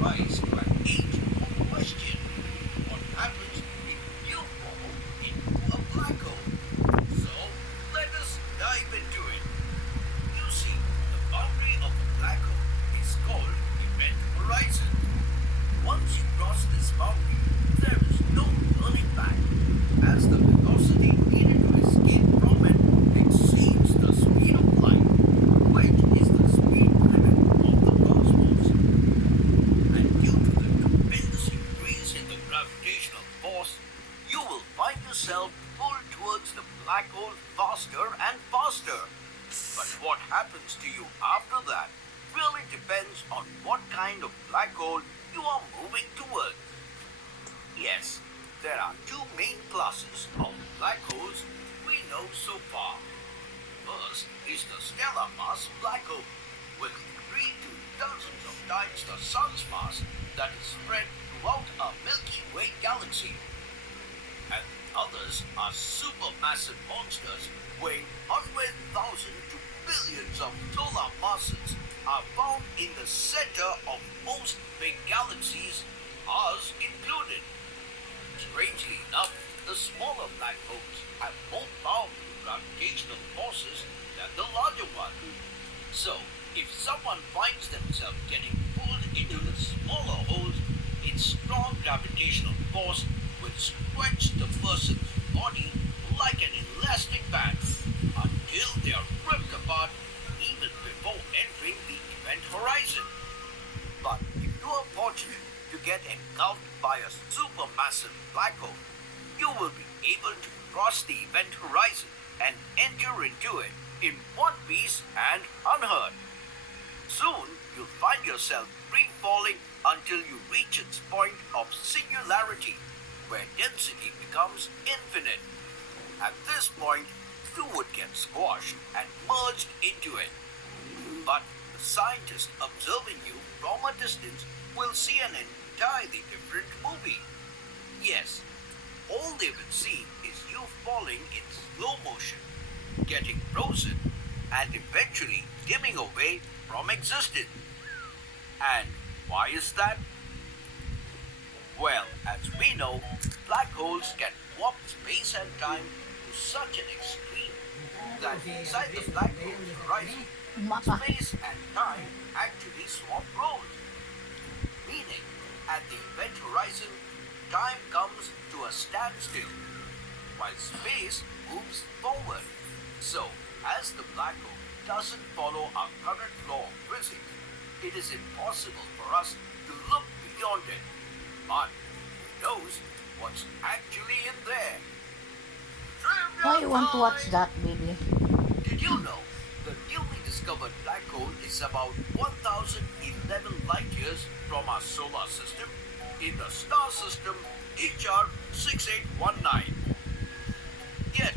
rise to an age-old question. What happens if you fall into a black hole? So, let us dive into it. You see, the boundary of a black hole is called event horizon. Once you cross this boundary, there is no turning back, as the velocity needed to escape from it exceeds the speed of light, which is the speed limit of the cosmos. And due to the tremendous increase in the gravitational force, you will find yourself pulled towards the black hole faster and faster. But what happens to you after that really depends on what kind of black hole you are moving towards. Yes, there are two main classes of black holes we know so far. First is the stellar mass black hole, with 3 to dozens of times the sun's mass that is spread throughout our Milky Way galaxy. And others are supermassive monsters weighing 100,000 to billions of solar masses are found in the center of most big galaxies, ours included. Strangely enough, the smaller black holes have more powerful gravitational forces than the larger ones. So, if someone finds themselves getting pulled into the smaller holes, its strong gravitational force will stretch the person's body like an elastic band until they are ripped apart even before entering the event horizon. But if you are fortunate to get engulfed by a supermassive black hole, you will be able to cross the event horizon and enter into it in one piece and unhurt. Soon, you'll find yourself free falling until you reach its point of singularity, where density becomes infinite. At this point, you would get squashed and merged into it. But the scientist observing you from a distance will see an entirely different movie. Yes, all they will see is you falling in slow motion, getting frozen, and eventually dimming away from existence. And why is that? Well, as we know, black holes can warp space and time to such an extreme that inside the black hole's horizon, space and time actually swap roles. Meaning, at the event horizon, time comes to a standstill, while space moves forward. So, as the black hole doesn't follow our current law of physics, it is impossible for us to look beyond it. But who knows what's actually in there? Why you want to watch Trivia that, baby? time! Did you know the newly discovered black hole is about 1011 light years from our solar system in the star system HR 6819? Yet,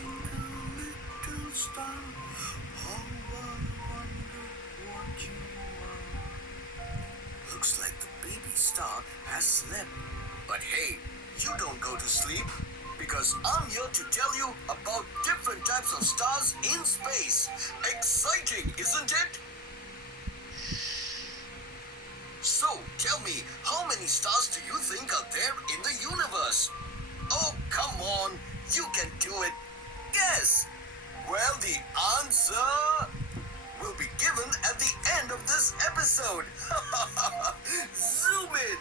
little star, how I wonder what you are. Looks like the baby star has slept. But hey, you don't go to sleep, because I'm here to tell you about different types of stars in space. Exciting, isn't it? So, tell me, how many stars do you think are there in the universe? Oh, come on, you can do it. Guess. Well, the answer will be given at the end of this episode. Zoom in.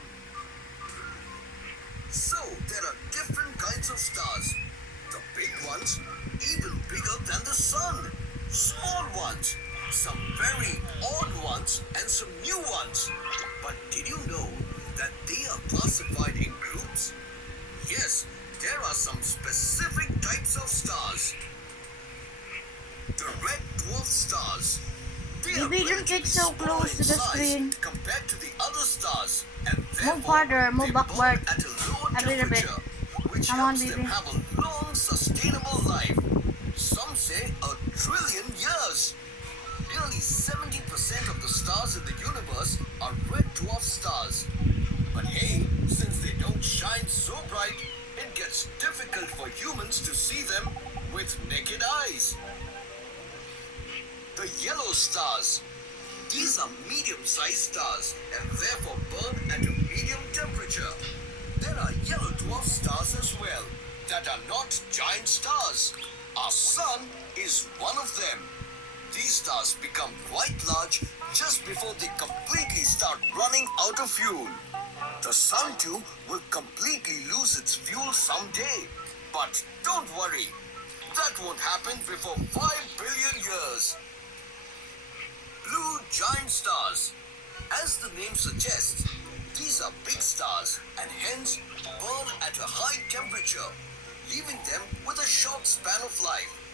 So, there are different kinds of stars. The big ones, even bigger than the sun. Small ones, some very odd ones, and some new ones. But did you know that they are classified in groups? Yes, there are some specific types of stars. The red dwarf stars. They are Baby, don't get relatively so small close in to the size screen. compared to the other stars, and Move therefore farther, move they backward. burn at a lower A little bit. temperature, which Come on, helps them baby. have a long, sustainable life. So, some say a trillion years. Nearly 70% of the stars in the universe are red dwarf stars. But hey, since they don't shine so bright, it gets difficult for humans to see them with naked eyes. The yellow stars. These are medium-sized stars and therefore burn at a medium temperature. There are yellow dwarf stars as well that are not giant stars. Our sun is one of them. These stars become quite large just before they completely start running out of fuel. The sun too will completely lose its fuel someday. But don't worry, that won't happen before 5 billion years. Blue giant stars. As the name suggests, these are big stars and hence burn at a high temperature, leaving them with a short span of life.